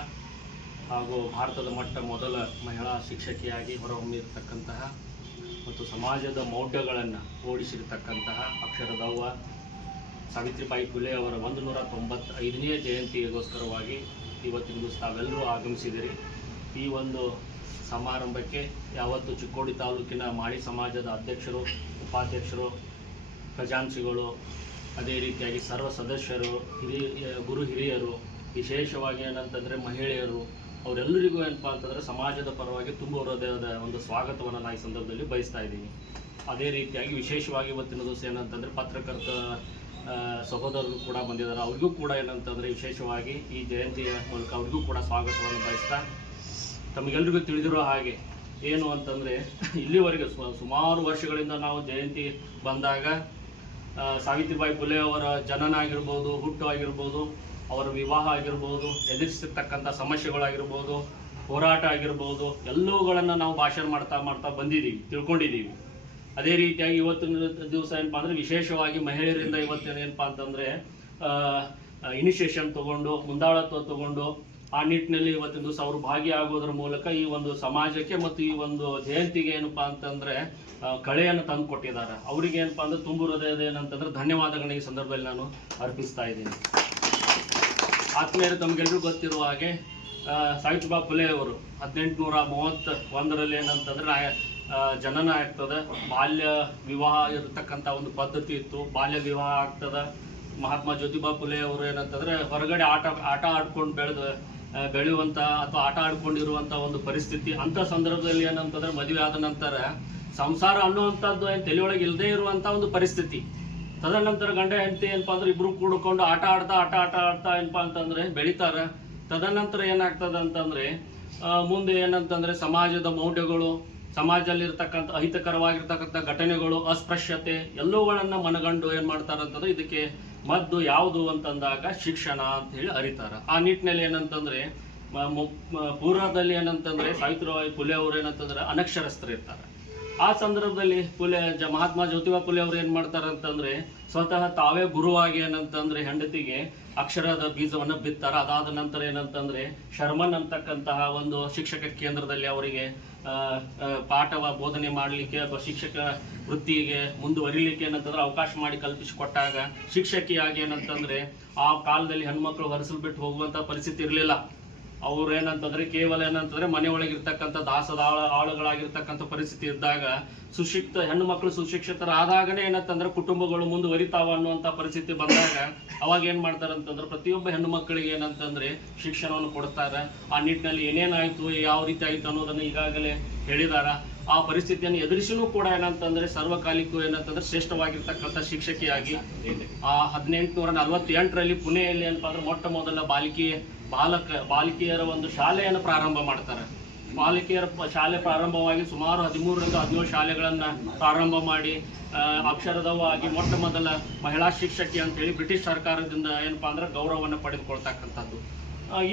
ಹಾಗೂ ಭಾರತದ ಮೊದಲ ಮಹಿಳಾ ಶಿಕ್ಷಕಿಯಾಗಿ ಹೊರಹೊಮ್ಮಿರತಕ್ಕಂತಹ ಮತ್ತು ಸಮಾಜದ ಮೌಢ್ಯಗಳನ್ನು ಓಡಿಸಿರ್ತಕ್ಕಂತಹ ಅಕ್ಷರದವ್ವ ಸಾವಿತ್ರಿಬಾಯಿ ಫುಲೆ ಅವರ 195ನೇ ಜಯಂತಿಗೋಸ್ಕರವಾಗಿ ಇವತ್ತಿನ ದಿವಸ ತಾವೆಲ್ಲರೂ ಆಗಮಿಸಿದಿರಿ. ಈ ಒಂದು ಸಮಾರಂಭಕ್ಕೆ ಯಾವತ್ತು ಚಿಕ್ಕೋಡಿ ತಾಲೂಕಿನ ಮಾಳಿ ಸಮಾಜದ ಅಧ್ಯಕ್ಷರು, ಉಪಾಧ್ಯಕ್ಷರು, ಖಜಾಂಚಿಗಳು, ಅದೇ ರೀತಿಯಾಗಿ ಸರ್ವ ಸದಸ್ಯರು, ಗುರು ಹಿರಿಯರು, ವಿಶೇಷವಾಗಿ ಏನಂತಂದರೆ ಮಹಿಳೆಯರು, ಅವರೆಲ್ಲರಿಗೂ ಏನಪ್ಪ ಅಂತಂದರೆ ಸಮಾಜದ ಪರವಾಗಿ ತುಂಬ ಹೃದಯದ ಒಂದು ಸ್ವಾಗತವನ್ನು ನಾನು ಈ ಸಂದರ್ಭದಲ್ಲಿ ಬಯಸ್ತಾ ಇದ್ದೀನಿ. ಅದೇ ರೀತಿಯಾಗಿ ವಿಶೇಷವಾಗಿ ಇವತ್ತಿನ ದಿವಸ ಏನಂತಂದರೆ ಪತ್ರಕರ್ತ ಸಹೋದರರು ಕೂಡ ಬಂದಿದ್ದಾರೆ. ಅವ್ರಿಗೂ ಕೂಡ ಏನಂತಂದರೆ ವಿಶೇಷವಾಗಿ ಈ ಜಯಂತಿಯ ಮೂಲಕ ಅವ್ರಿಗೂ ಕೂಡ ಸ್ವಾಗತವನ್ನು ಬಯಸ್ತಾ, ತಮಗೆಲ್ಲರಿಗೂ ತಿಳಿದಿರೋ ಹಾಗೆ ಏನು ಅಂತಂದರೆ ಇಲ್ಲಿವರೆಗೆ ಸುಮಾರು ವರ್ಷಗಳಿಂದ ನಾವು ಜಯಂತಿ ಬಂದಾಗ ಸಾವಿತ್ರಿಬಾಯಿ ಫುಲೆ ಅವರ ಜನನ ಆಗಿರ್ಬೋದು, ಹುಟ್ಟು ಆಗಿರ್ಬೋದು, ಅವರ ವಿವಾಹ ಆಗಿರ್ಬೋದು, ಎದುರಿಸಿರ್ತಕ್ಕಂಥ ಸಮಸ್ಯೆಗಳಾಗಿರ್ಬೋದು, ಹೋರಾಟ ಆಗಿರ್ಬೋದು, ಎಲ್ಲವುಗಳನ್ನು ನಾವು ಭಾಷಣ ಮಾಡ್ತಾ ಬಂದಿದ್ದೀವಿ, ತಿಳ್ಕೊಂಡಿದ್ದೀವಿ. ಅದೇ ರೀತಿಯಾಗಿ ಇವತ್ತಿನ ದಿವಸ ಏನಪ್ಪ ಅಂದರೆ ವಿಶೇಷವಾಗಿ ಮಹಿಳೆಯರಿಂದ ಇವತ್ತಿನ ಏನಪ್ಪ ಅಂತಂದರೆ ಇನಿಷಿಯೇಷನ್ ತಗೊಂಡು ಮುಂದಾಳತ್ವ ತಗೊಂಡು ಆ ನಿಟ್ಟಿನಲ್ಲಿ ಇವತ್ತಿನ ದಿವಸ ಅವರು ಭಾಗಿಯಾಗೋದ್ರ ಮೂಲಕ ಈ ಒಂದು ಸಮಾಜಕ್ಕೆ ಮತ್ತು ಈ ಒಂದು ಜಯಂತಿಗೆ ಏನಪ್ಪ ಅಂತಂದರೆ ಕಳೆಯನ್ನು ತಂದು ಕೊಟ್ಟಿದ್ದಾರೆ. ಅವರಿಗೆ ಏನಪ್ಪ ಅಂದರೆ ತುಂಬ ಹೃದಯದ ಏನಂತಂದರೆ ಧನ್ಯವಾದಗಳನ್ನ ಈ ಸಂದರ್ಭದಲ್ಲಿ ನಾನು ಅರ್ಪಿಸ್ತಾ ಇದ್ದೀನಿ. ಆತ್ಮೀಯರು, ತಮಗೆಲ್ಲರೂ ಗೊತ್ತಿರುವ ಹಾಗೆ ಸಾವಿತ್ರಿಬಾಯಿ ಫುಲೆ ಅವರು 1831ರಲ್ಲಿ ಏನಂತಂದರೆ ಜನನ ಆಗ್ತದೆ. ಬಾಲ್ಯ ವಿವಾಹ ಇರತಕ್ಕಂಥ ಒಂದು ಪದ್ಧತಿ ಇತ್ತು. ಬಾಲ್ಯ ವಿವಾಹ ಆಗ್ತದೆ. ಮಹಾತ್ಮ ಜ್ಯೋತಿಬಾ ಫುಲೆ ಅವರು ಏನಂತಂದರೆ ಹೊರಗಡೆ ಆಟ ಆಡ್ಕೊಂಡು ಬೆಳೆಯುವಂಥ ಅಥವಾ ಆಟ ಆಡ್ಕೊಂಡಿರುವಂಥ ಒಂದು ಪರಿಸ್ಥಿತಿ. ಅಂಥ ಸಂದರ್ಭದಲ್ಲಿ ಏನಂತಂದರೆ ಮದುವೆ ಆದ ನಂತರ ಸಂಸಾರ ಅನ್ನುವಂಥದ್ದು ಏನು ತಲೆಯೊಳಗೆ ಇಲ್ಲದೇ ಇರುವಂಥ ಒಂದು ಪರಿಸ್ಥಿತಿ. ತದನಂತರ ಗಂಡ ಹೆಂಡತಿ ಏನಪ್ಪಾ ಅಂದ್ರೆ ಇಬ್ರು ಕೂಡ್ಕೊಂಡು ಆಟ ಆಡ್ತಾ ಏನಪ್ಪಾ ಅಂತಂದ್ರೆ ಬೆಳಿತಾರ. ತದನಂತರ ಏನಾಗ್ತದ ಅಂತಂದ್ರೆ ಮುಂದೆ ಏನಂತಂದ್ರೆ ಸಮಾಜದ ಮೌಢ್ಯಗಳು, ಸಮಾಜದಲ್ಲಿ ಇರ್ತಕ್ಕಂಥ ಅಹಿತಕರವಾಗಿರ್ತಕ್ಕಂಥ ಘಟನೆಗಳು, ಅಸ್ಪೃಶ್ಯತೆ ಎಲ್ಲವುಗಳನ್ನ ಮನಗಂಡು ಏನ್ ಮಾಡ್ತಾರ ಅಂತಂದ್ರೆ ಇದಕ್ಕೆ ಮದ್ದು ಯಾವುದು ಅಂತಂದಾಗ ಶಿಕ್ಷಣ ಅಂತ ಹೇಳಿ ಅರಿತಾರ. ಆ ನಿಟ್ಟಿನಲ್ಲಿ ಏನಂತಂದ್ರೆ ಪೂರ್ವದಲ್ಲಿ ಏನಂತಂದ್ರೆ ಸಾವಿತ್ರಿಬಾಯಿ ಫುಲೆ ಅವರು ಏನಂತಂದ್ರೆ ಅನಕ್ಷರಸ್ಥರು ಇರ್ತಾರೆ. ಆ ಸಂದರ್ಭದಲ್ಲಿ ಮಹಾತ್ಮ ಜ್ಯೋತಿಬಾ ಫುಲೆ ಅವರು ಏನ್ ಮಾಡ್ತಾರ ಅಂತಂದ್ರೆ ಸ್ವತಃ ತಾವೇ ಗುರುವಾಗಿ ಏನಂತಂದ್ರೆ ಹೆಂಡತಿಗೆ ಅಕ್ಷರದ ಬೀಜವನ್ನ ಬಿತ್ತಾರ. ಅದಾದ ನಂತರ ಏನಂತಂದ್ರೆ ಶರ್ಮನ್ ಅಂತಕ್ಕಂತಹ ಒಂದು ಶಿಕ್ಷಕ ಕೇಂದ್ರದಲ್ಲಿ ಅವರಿಗೆ ಪಾಠವ ಬೋಧನೆ ಮಾಡಲಿಕ್ಕೆ ಅಥವಾ ಶಿಕ್ಷಕ ವೃತ್ತಿಗೆ ಮುಂದುವರಿಲಿಕ್ಕೆ ಏನಂತಂದ್ರೆ ಅವಕಾಶ ಮಾಡಿ ಕಲ್ಪಿಸಿಕೊಟ್ಟಾಗ ಶಿಕ್ಷಕಿಯಾಗಿ ಏನಂತಂದ್ರೆ ಆ ಕಾಲದಲ್ಲಿ ಹೆಣ್ಮಕ್ಳು ಹೊರಸಲು ಬಿಟ್ಟು ಹೋಗುವಂತ ಪರಿಸ್ಥಿತಿ ಇರಲಿಲ್ಲ. ಅವ್ರು ಏನಂತಂದ್ರೆ ಕೇವಲ ಏನಂತಂದ್ರೆ ಮನೆಯೊಳಗಿರ್ತಕ್ಕಂಥ ದಾಸದ ಆಳುಗಳಾಗಿರ್ತಕ್ಕಂಥ ಪರಿಸ್ಥಿತಿ ಇದ್ದಾಗ ಹೆಣ್ಣು ಮಕ್ಕಳು ಸುಶಿಕ್ಷಿತರಾದಾಗನೇ ಏನಂತಂದ್ರೆ ಕುಟುಂಬಗಳು ಮುಂದುವರಿತಾವ ಅನ್ನುವಂಥ ಪರಿಸ್ಥಿತಿ ಬಂದಾಗ ಅವಾಗ ಏನ್ ಮಾಡ್ತಾರೆ ಅಂತಂದ್ರೆ ಪ್ರತಿಯೊಬ್ಬ ಹೆಣ್ಣು ಮಕ್ಕಳಿಗೆ ಏನಂತಂದ್ರೆ ಶಿಕ್ಷಣವನ್ನು ಕೊಡ್ತಾರೆ. ಆ ನಿಟ್ಟಿನಲ್ಲಿ ಏನೇನಾಯ್ತು, ಯಾವ ರೀತಿ ಆಯ್ತು ಅನ್ನೋದನ್ನ ಈಗಾಗಲೇ ಹೇಳಿದಾರ. ಆ ಪರಿಸ್ಥಿತಿಯನ್ನು ಎದುರಿಸಿನೂ ಕೂಡ ಏನಂತಂದ್ರೆ ಸರ್ವಕಾಲಿಕೂ ಏನಂತಂದ್ರೆ ಶ್ರೇಷ್ಠವಾಗಿರ್ತಕ್ಕಂಥ ಶಿಕ್ಷಕಿಯಾಗಿ 1848ರಲ್ಲಿ ಪುಣೆಯಲ್ಲಿ ಏನಪ್ಪಾ ಅಂದ್ರೆ ಮೊಟ್ಟ ಮೊದಲ ಬಾಲಿಕೆಯರ ಒಂದು ಶಾಲೆಯನ್ನು ಪ್ರಾರಂಭ ಮಾಡ್ತಾರೆ. ಬಾಲಿಕೆಯರ ಶಾಲೆ ಪ್ರಾರಂಭವಾಗಿ ಸುಮಾರು 13ರಿಂದ 17 ಶಾಲೆಗಳನ್ನ ಪ್ರಾರಂಭ ಮಾಡಿ ಅಕ್ಷರದವಾಗಿ ಮೊಟ್ಟ ಮೊದಲ ಮಹಿಳಾ ಶಿಕ್ಷಕಿ ಅಂತ ಹೇಳಿ ಬ್ರಿಟಿಷ್ ಸರ್ಕಾರದಿಂದ ಏನಪ್ಪಾ ಅಂದ್ರೆ ಗೌರವವನ್ನು ಪಡೆದುಕೊಳ್ತಕ್ಕಂಥದ್ದು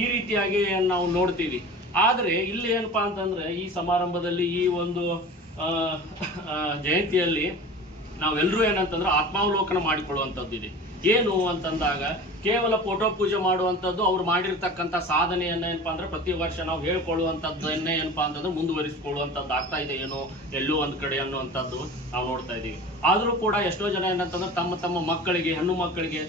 ಈ ರೀತಿಯಾಗಿ ನಾವು ನೋಡ್ತೀವಿ. ಆದ್ರೆ ಇಲ್ಲಿ ಏನಪ್ಪಾ ಅಂತಂದ್ರೆ ಈ ಸಮಾರಂಭದಲ್ಲಿ ಈ ಒಂದು ಜಯಂತಿಯಲ್ಲಿ ನಾವೆಲ್ಲರೂ ಏನಂತಂದ್ರೆ ಆತ್ಮಾವಲೋಕನ ಮಾಡಿಕೊಳ್ಳುವಂಥದ್ದು ಏನು ಅಂತಂದಾಗ ಕೇವಲ ಫೋಟೋ ಪೂಜೆ ಮಾಡುವಂಥದ್ದು, ಅವ್ರು ಮಾಡಿರ್ತಕ್ಕಂಥ ಸಾಧನೆಯನ್ನ ಏನಪ್ಪಾ ಅಂದ್ರೆ ಪ್ರತಿ ವರ್ಷ ನಾವು ಹೇಳ್ಕೊಳ್ಳುವಂಥದ್ದನ್ನೇ ಏನಪ್ಪಾ ಅಂತಂದ್ರೆ ಮುಂದುವರಿಸಿಕೊಳ್ಳುವಂಥದ್ದು ಆಗ್ತಾ ಇದೆ ಏನೋ ಎಲ್ಲೋ ಒಂದ್ ಕಡೆ ಅನ್ನುವಂಥದ್ದು ನಾವು ನೋಡ್ತಾ ಇದೀವಿ. ಆದ್ರೂ ಕೂಡ ಎಷ್ಟೋ ಜನ ಏನಂತಂದ್ರೆ ತಮ್ಮ ಮಕ್ಕಳಿಗೆ, ಹೆಣ್ಣು ಮಕ್ಕಳಿಗೆ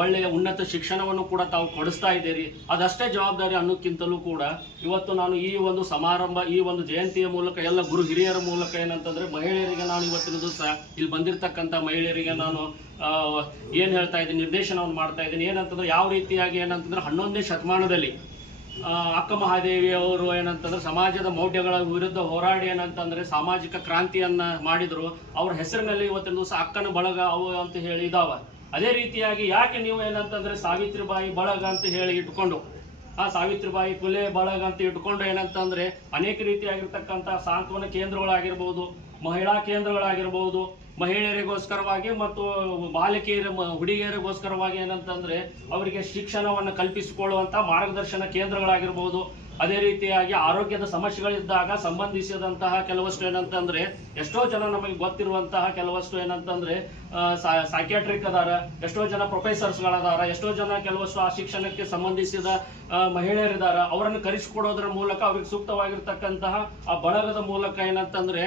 ಒಳ್ಳೆಯ ಉನ್ನತ ಶಿಕ್ಷಣವನ್ನು ಕೂಡ ತಾವು ಕೊಡಿಸ್ತಾ ಇದ್ದೀರಿ. ಅದಷ್ಟೇ ಜವಾಬ್ದಾರಿ ಅನ್ನೋಕ್ಕಿಂತಲೂ ಕೂಡ ಇವತ್ತು ನಾನು ಈ ಒಂದು ಸಮಾರಂಭ, ಈ ಒಂದು ಜಯಂತಿಯ ಮೂಲಕ ಎಲ್ಲ ಗುರು ಹಿರಿಯರ ಮೂಲಕ ಏನಂತಂದ್ರೆ ಮಹಿಳೆಯರಿಗೆ ನಾನು ಇವತ್ತಿನ ದಿವಸ ಇಲ್ಲಿ ಬಂದಿರತಕ್ಕಂಥ ಮಹಿಳೆಯರಿಗೆ ನಾನು ಏನ್ ಹೇಳ್ತಾ ಇದ್ದೀನಿ, ನಿರ್ದೇಶನವನ್ನು ಮಾಡ್ತಾ ಇದ್ದೀನಿ. ಏನಂತಂದ್ರೆ ಯಾವ ರೀತಿಯಾಗಿ ಏನಂತಂದ್ರೆ 11ನೇ ಶತಮಾನದಲ್ಲಿ ಅಕ್ಕ ಮಹಾದೇವಿ ಅವರು ಏನಂತಂದ್ರೆ ಸಮಾಜದ ಮೌಢ್ಯಗಳ ವಿರುದ್ಧ ಹೋರಾಡಿ ಏನಂತಂದ್ರೆ ಸಾಮಾಜಿಕ ಕ್ರಾಂತಿಯನ್ನ ಮಾಡಿದ್ರು. ಅವ್ರ ಹೆಸರಿನಲ್ಲಿ ಇವತ್ತಿನ ದಿವಸ ಅಕ್ಕನ ಬಳಗ ಅವು ಅಂತ ಹೇಳಿ ಇದಾವ. ಅದೇ ರೀತಿಯಾಗಿ ಯಾಕೆ ನೀವು ಏನಂತಂದ್ರೆ ಸಾವಿತ್ರಿಬಾಯಿ ಬಳಗ ಅಂತ ಹೇಳಿ ಇಟ್ಕೊಂಡು, ಆ ಸಾವಿತ್ರಿಬಾಯಿ ಫುಲೆ ಬಳಗ ಅಂತ ಇಟ್ಕೊಂಡು ಏನಂತಂದ್ರೆ ಅನೇಕ ರೀತಿಯಾಗಿರ್ತಕ್ಕಂಥ ಸಾಂತ್ವನ ಕೇಂದ್ರಗಳಾಗಿರ್ಬೋದು, ಮಹಿಳಾ ಕೇಂದ್ರಗಳಾಗಿರ್ಬೋದು, ಮಹಿಳೆಯರಿಗೋಸ್ಕರವಾಗಿ ಮತ್ತು ಹುಡುಗಿಯರಿಗೋಸ್ಕರವಾಗಿ ಏನಂತಂದ್ರೆ ಅವರಿಗೆ ಶಿಕ್ಷಣವನ್ನು ಕಲ್ಪಿಸಿಕೊಳ್ಳುವಂತ ಮಾರ್ಗದರ್ಶನ ಕೇಂದ್ರಗಳಾಗಿರ್ಬೋದು. ಅದೇ ರೀತಿಯಾಗಿ ಆರೋಗ್ಯದ ಸಮಸ್ಯೆಗಳಿದ್ದಾಗ ಸಂಬಂಧಿಸಿದಂತಹ ಕೆಲವಷ್ಟು ಏನಂತಂದ್ರೆ ಎಷ್ಟೋ ಜನ ನಮಗೆ ಗೊತ್ತಿರುವಂತಹ ಕೆಲವಷ್ಟು ಏನಂತಂದ್ರೆ ಸೈಕ್ಯಾಟ್ರಿಕ್ ಅದಾರ, ಎಷ್ಟೋ ಜನ ಪ್ರೊಫೆಸರ್ಸ್ಗಳದಾರ, ಎಷ್ಟೋ ಜನ ಕೆಲವಷ್ಟು ಆ ಶಿಕ್ಷಣಕ್ಕೆ ಸಂಬಂಧಿಸಿದ ಮಹಿಳೆಯರಿದಾರ. ಅವರನ್ನು ಕರೆಸಿಕೊಡೋದ್ರ ಮೂಲಕ ಅವ್ರಿಗೆ ಸೂಕ್ತವಾಗಿರ್ತಕ್ಕಂತಹ ಆ ಬಳಗದ ಮೂಲಕ ಏನಂತಂದ್ರೆ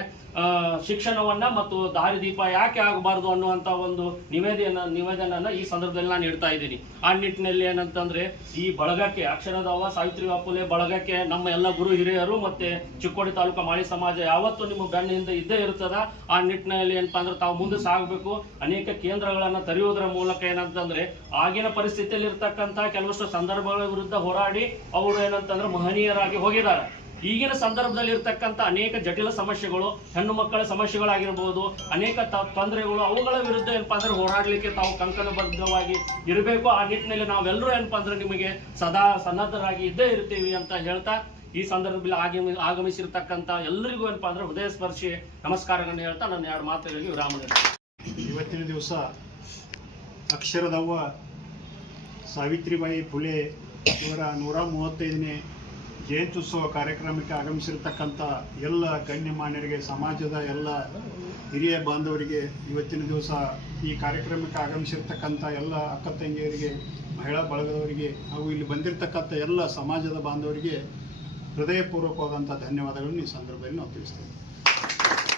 ಶಿಕ್ಷಣವನ್ನ ಮತ್ತು ದಾರಿದೀಪ ಯಾಕೆ ಆಗಬಾರ್ದು ಅನ್ನುವಂತ ಒಂದು ನಿವೇದನನ್ನ ಈ ಸಂದರ್ಭದಲ್ಲಿ ನಾನು ಇಡ್ತಾ ಇದ್ದೀನಿ. ಆ ನಿಟ್ಟಿನಲ್ಲಿ ಏನಂತಂದ್ರೆ ಈ ಬಳಗಕ್ಕೆ, ಅಕ್ಷರದವ್ವ ಸಾವಿತ್ರಿಬಾಯಿ ಫುಲೆ ಬಳಗಕ್ಕೆ ನಮ್ಮ ಎಲ್ಲ ಗುರು ಹಿರಿಯರು ಮತ್ತೆ ಚಿಕ್ಕೋಡಿ ತಾಲೂಕು ಮಾಳಿ ಸಮಾಜ ಯಾವತ್ತೂ ನಿಮ್ಮ ಬೆನ್ನಿಂದ ಇದ್ದೇ ಇರ್ತದ. ಆ ನಿಟ್ಟಿನಲ್ಲಿ ಏನಪ್ಪಾ ಅಂದ್ರೆ ತಾವು ಮುಂದೆ ಸಾಗಬೇಕು. ಅನೇಕ ಕೇಂದ್ರಗಳನ್ನ ತೆರೆಯುವುದರ ಮೂಲಕ ಏನಂತಂದ್ರೆ ಆಗಿನ ಪರಿಸ್ಥಿತಿಯಲ್ಲಿ ಇರ್ತಕ್ಕಂಥ ಕೆಲವಷ್ಟು ಸಂದರ್ಭಗಳ ವಿರುದ್ಧ ಹೋರಾಡಿ ಅವರು ಏನಂತಂದ್ರೆ ಮಹನೀಯರಾಗಿ ಹೋಗಿದ್ದಾರೆ. ಈಗಿನ ಸಂದರ್ಭದಲ್ಲಿ ಇರ್ತಕ್ಕಂಥ ಅನೇಕ ಜಟಿಲ ಸಮಸ್ಯೆಗಳು, ಹೆಣ್ಣು ಮಕ್ಕಳ ಸಮಸ್ಯೆಗಳಾಗಿರ್ಬೋದು, ಅನೇಕ ತೊಂದರೆಗಳು, ಅವುಗಳ ವಿರುದ್ಧ ಏನಪ್ಪಾ ಅಂದ್ರೆ ಹೋರಾಡ್ಲಿಕ್ಕೆ ತಾವು ಕಂಕಣಬದ್ಧವಾಗಿ ಇರಬೇಕು. ಆ ನಿಟ್ಟಿನಲ್ಲಿ ನಾವೆಲ್ಲರೂ ಏನಪ್ಪಾ ಅಂದ್ರೆ ನಿಮಗೆ ಸದಾ ಸನ್ನದ್ಧರಾಗಿ ಇದ್ದೇ ಇರ್ತೀವಿ ಅಂತ ಹೇಳ್ತಾ ಈ ಸಂದರ್ಭದಲ್ಲಿ ಆಗಮಿಸಿರ್ತಕ್ಕಂಥ ಎಲ್ಲರಿಗೂ ಏನಪ್ಪಾ ಅಂದ್ರೆ ಹೃದಯ ಸ್ಪರ್ಶಿ ನಮಸ್ಕಾರಗಳನ್ನು ಹೇಳ್ತಾ ನನ್ನ 2 ಮಾತುಗಳಿಗೆ ವಿರಾಮ ನೀಡ್ತೀನಿ. ಇವತ್ತಿನ ದಿವಸ ಅಕ್ಷರದವ್ವ ಸಾವಿತ್ರಿಬಾಯಿ ಫುಲೆ ಇವರ 135ನೇ ಜಯಂತ್ಯುತ್ಸವ ಕಾರ್ಯಕ್ರಮಕ್ಕೆ ಆಗಮಿಸಿರ್ತಕ್ಕಂಥ ಎಲ್ಲ ಗಣ್ಯಮಾನ್ಯರಿಗೆ, ಸಮಾಜದ ಎಲ್ಲ ಹಿರಿಯ ಬಾಂಧವರಿಗೆ, ಇವತ್ತಿನ ದಿವಸ ಈ ಕಾರ್ಯಕ್ರಮಕ್ಕೆ ಆಗಮಿಸಿರ್ತಕ್ಕಂಥ ಎಲ್ಲ ಅಕ್ಕ ತಂಗಿಯರಿಗೆ, ಮಹಿಳಾ ಬಳಗದವರಿಗೆ ಹಾಗೂ ಇಲ್ಲಿ ಬಂದಿರತಕ್ಕಂಥ ಎಲ್ಲ ಸಮಾಜದ ಬಾಂಧವರಿಗೆ ಹೃದಯಪೂರ್ವಕವಾದಂಥ ಧನ್ಯವಾದಗಳನ್ನು ಈ ಸಂದರ್ಭದಲ್ಲಿ ನಾವು ತಿಳಿಸ್ತೇವೆ.